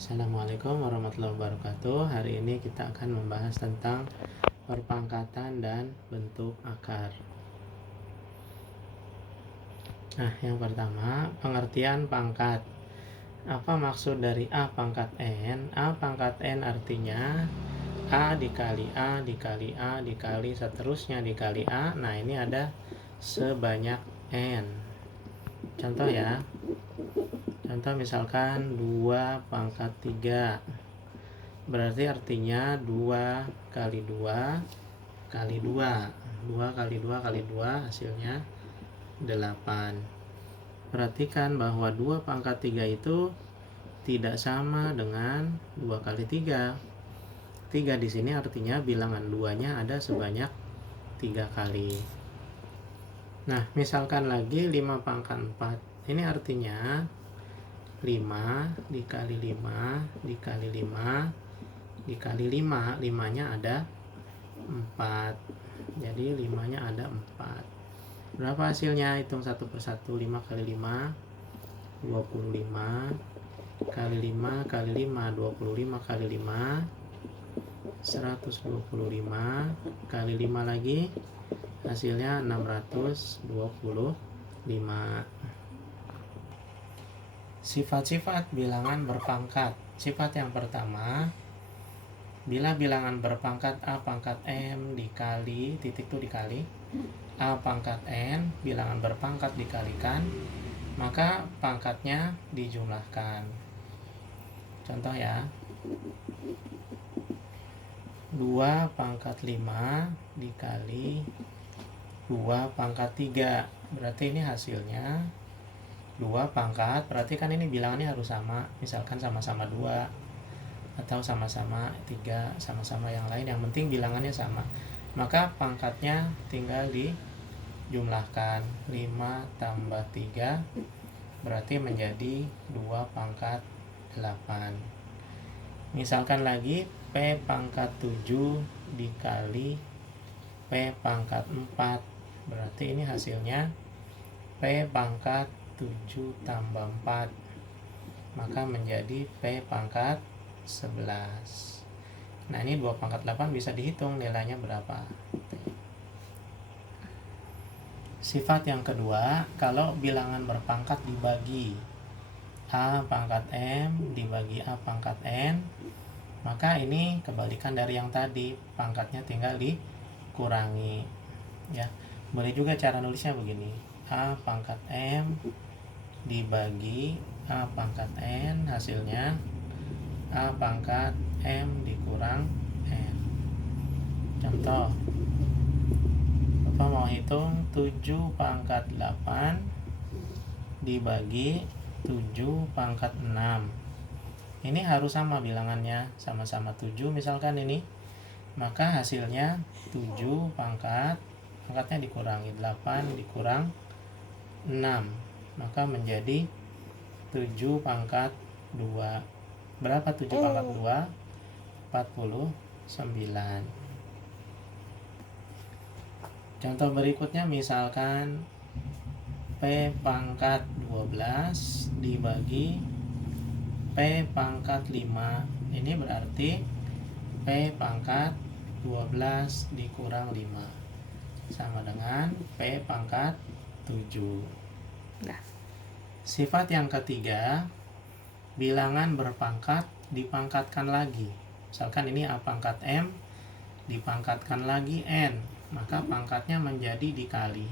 Assalamualaikum warahmatullahi wabarakatuh. Hari ini kita akan membahas tentang perpangkatan dan bentuk akar. Nah, yang pertama, pengertian pangkat. Apa maksud dari A pangkat N? A pangkat N artinya A dikali A dikali A dikali seterusnya dikali A. Nah, ini ada sebanyak N. Contoh ya. Contoh misalkan 2 pangkat 3. Berarti artinya 2 kali 2 kali 2. 2 kali 2 kali 2 hasilnya 8. Perhatikan bahwa 2 pangkat 3 itu tidak sama dengan 2 kali 3. 3 di sini artinya bilangan 2-nya ada sebanyak 3 kali. Nah, misalkan lagi 5 pangkat 4. Ini artinya 5 dikali 5 dikali 5 dikali 5, 5-nya ada 4. Jadi 5-nya ada 4. Berapa hasilnya? Hitung satu persatu. 5 kali 5 25 kali 5 kali 5 25 kali 5 125 kali 5 lagi hasilnya 625. Sifat-sifat bilangan berpangkat. Sifat yang pertama, bila bilangan berpangkat A pangkat M dikali, titik itu dikali, A pangkat N, bilangan berpangkat dikalikan, maka pangkatnya dijumlahkan. Contoh ya, 2 pangkat 5 dikali 2 pangkat 3. Berarti ini hasilnya 2 pangkat, berarti kan ini bilangannya harus sama. Misalkan sama-sama 2 atau sama-sama 3, sama-sama yang lain, yang penting bilangannya sama. Maka pangkatnya tinggal dijumlahkan. 5 tambah 3 berarti menjadi 2 pangkat 8. Misalkan lagi P pangkat 7 dikali P pangkat 4. Berarti ini hasilnya P pangkat 7 tambah 4. Maka menjadi P pangkat 11. Nah, ini 2 pangkat 8 bisa dihitung nilainya berapa. Sifat yang kedua, kalau bilangan berpangkat dibagi A pangkat M dibagi A pangkat N, maka ini kebalikan dari yang tadi, pangkatnya tinggal dikurangi ya. Boleh juga cara nulisnya begini, A pangkat M dibagi A pangkat N, hasilnya A pangkat M dikurang N. Contoh, Bapak mau hitung 7 pangkat 8 dibagi 7 pangkat 6. Ini harus sama bilangannya, sama-sama 7 misalkan ini. Maka hasilnya 7 pangkatnya dikurangi 8 dikurang 6. Maka menjadi 7 pangkat 2. Berapa 7 pangkat 2? 49. Contoh berikutnya misalkan P pangkat 12 dibagi P pangkat 5. Ini berarti P pangkat 12 dikurang 5 sama dengan P pangkat 7. Nah, sifat yang ketiga, bilangan berpangkat dipangkatkan lagi. Misalkan ini A pangkat M dipangkatkan lagi N, maka pangkatnya menjadi dikali.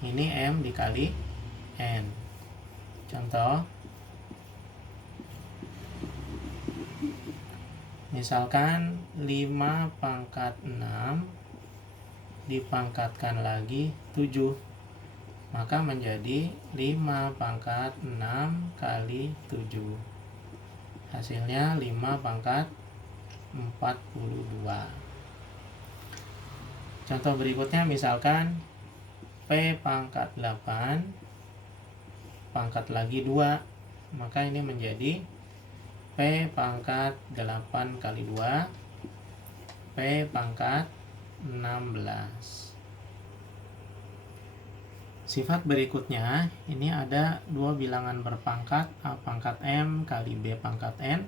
Ini M dikali N. Contoh, misalkan 5 pangkat 6 dipangkatkan lagi 7, maka menjadi 5 pangkat 6 kali 7. Hasilnya 5 pangkat 42. Contoh berikutnya misalkan P pangkat 8 pangkat lagi 2, maka ini menjadi P pangkat 8 kali 2 P pangkat 16. Sifat berikutnya, ini ada dua bilangan berpangkat, A pangkat M kali B pangkat N.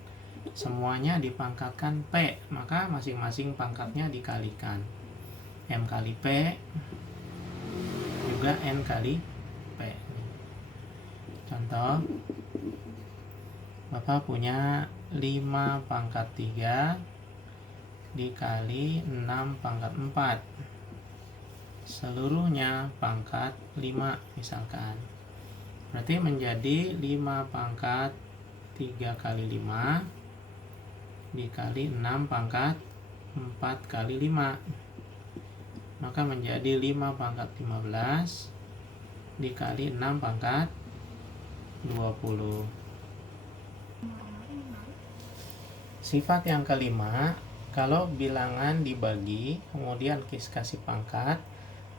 Semuanya dipangkatkan P, maka masing-masing pangkatnya dikalikan. M kali P juga N kali P. Contoh, Bapak punya 5 pangkat 3 dikali 6 pangkat 4. Seluruhnya pangkat 5 misalkan. Berarti menjadi 5 pangkat 3 kali 5 dikali 6 pangkat 4 kali 5. Maka menjadi 5 pangkat 15 dikali 6 pangkat 20. Sifat yang kelima, kalau bilangan dibagi kemudian kasih pangkat,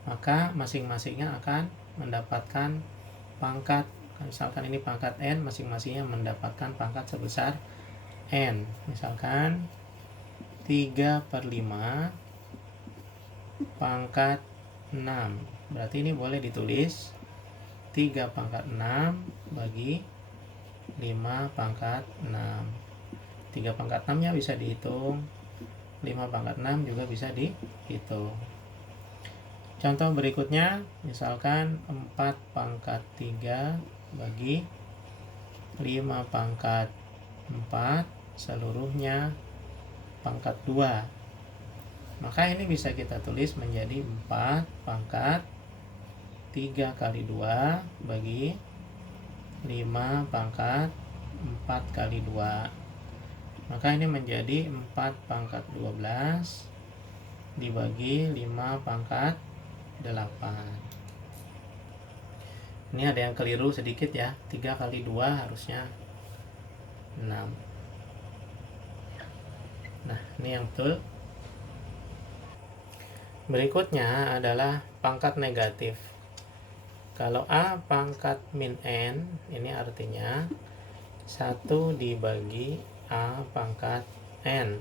maka masing-masingnya akan mendapatkan pangkat. Misalkan ini pangkat N, masing-masingnya mendapatkan pangkat sebesar N. Misalkan 3/5 pangkat 6. Berarti ini boleh ditulis 3 pangkat 6 bagi 5 pangkat 6. 3 pangkat 6 nya bisa dihitung, 5 pangkat 6 juga bisa dihitung. Contoh berikutnya, misalkan 4 pangkat 3 bagi 5 pangkat 4 seluruhnya pangkat 2. Maka ini bisa kita tulis menjadi 4 pangkat 3 kali 2 bagi 5 pangkat 4 kali 2. Maka ini menjadi 4 pangkat 12 dibagi 5 pangkat 8. Ini ada yang keliru sedikit ya, 3 kali 2 harusnya 6. Nah, ini yang betul. Berikutnya adalah pangkat negatif. Kalau A pangkat min N, ini artinya 1 dibagi A pangkat N.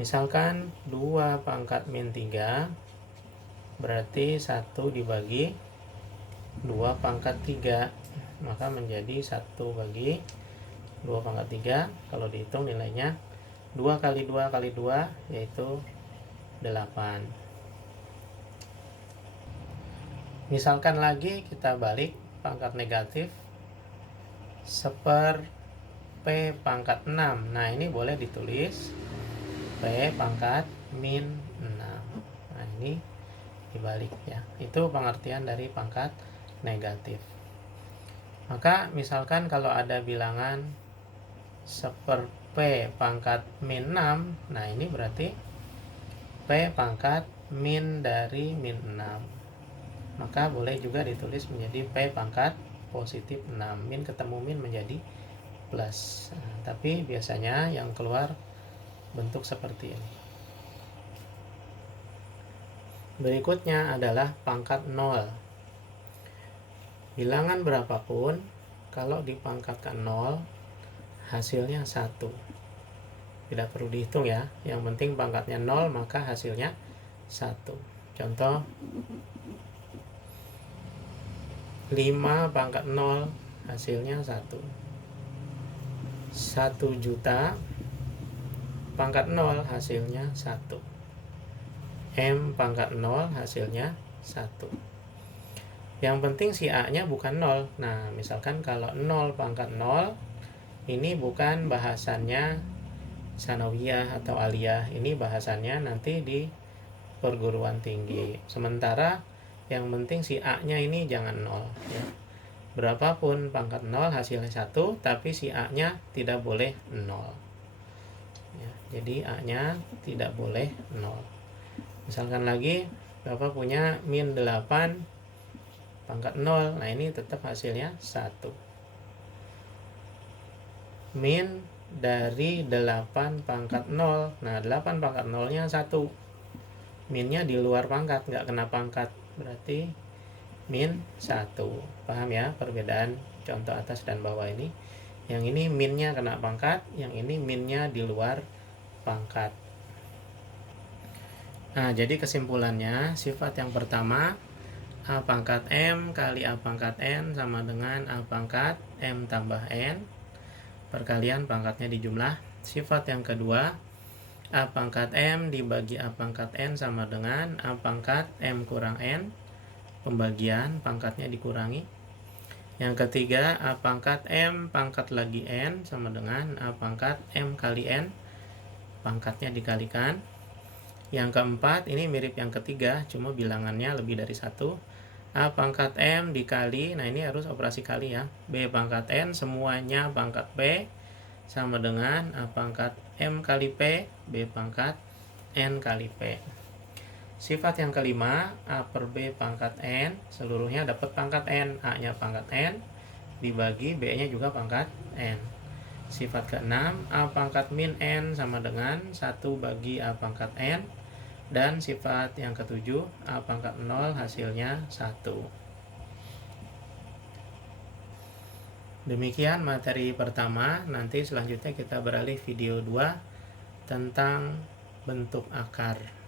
Misalkan 2 pangkat min 3, berarti 1 dibagi 2 pangkat 3. Maka menjadi 1 bagi 2 pangkat 3. Kalau dihitung nilainya 2 kali 2 kali 2 yaitu 8. Misalkan lagi kita balik pangkat negatif, 1/P pangkat 6. Nah, ini boleh ditulis P pangkat min 6. Nah, ini dibalik ya. Itu pengertian dari pangkat negatif. Maka misalkan kalau ada bilangan 1/P pangkat min 6, nah ini berarti P pangkat min dari min 6. Maka boleh juga ditulis menjadi P pangkat positif 6. Min ketemu min menjadi plus. Nah, tapi biasanya yang keluar bentuk seperti ini. Berikutnya adalah pangkat 0. Bilangan berapapun, kalau dipangkatkan 0, hasilnya 1. Tidak perlu dihitung ya, yang penting pangkatnya 0, maka hasilnya 1. Contoh, 5 pangkat 0, hasilnya 1. 1 juta pangkat 0, hasilnya 1. M pangkat 0 hasilnya 1. Yang penting si A nya bukan 0. Nah, misalkan kalau 0 pangkat 0, ini bukan bahasannya sanawiyah atau aliyah. Ini bahasannya nanti di perguruan tinggi. Sementara yang penting si A nya ini jangan 0 ya. Berapapun pangkat 0 hasilnya 1, tapi si A nya tidak boleh 0 ya. Jadi A nya tidak boleh 0. Misalkan lagi Bapak punya min 8 pangkat 0. Nah, ini tetap hasilnya 1. Min dari 8 pangkat 0. Nah, 8 pangkat 0 nya 1. Minnya di luar pangkat, nggak kena pangkat. Berarti min 1. Paham ya perbedaan contoh atas dan bawah ini? Yang ini minnya kena pangkat, yang ini minnya di luar pangkat. Nah, jadi kesimpulannya, sifat yang pertama A pangkat M kali A pangkat N sama dengan A pangkat M tambah N. Perkalian pangkatnya dijumlah. Sifat yang kedua, A pangkat M dibagi A pangkat N sama dengan A pangkat M kurang N. Pembagian pangkatnya dikurangi. Yang ketiga, A pangkat M pangkat lagi N sama dengan A pangkat M kali N. Pangkatnya dikalikan. Yang keempat, ini mirip yang ketiga, cuma bilangannya lebih dari 1. A pangkat M dikali, nah ini harus operasi kali ya, B pangkat N semuanya pangkat P sama dengan A pangkat M kali P, B pangkat N kali P. Sifat yang kelima, A per B pangkat N, seluruhnya dapat pangkat N, A-nya pangkat N, dibagi B-nya juga pangkat N. Sifat keenam, A pangkat min N sama dengan 1 bagi A pangkat N. Dan sifat yang ketujuh, A pangkat 0 hasilnya 1. Demikian materi pertama. Nanti selanjutnya kita beralih video 2 tentang bentuk akar.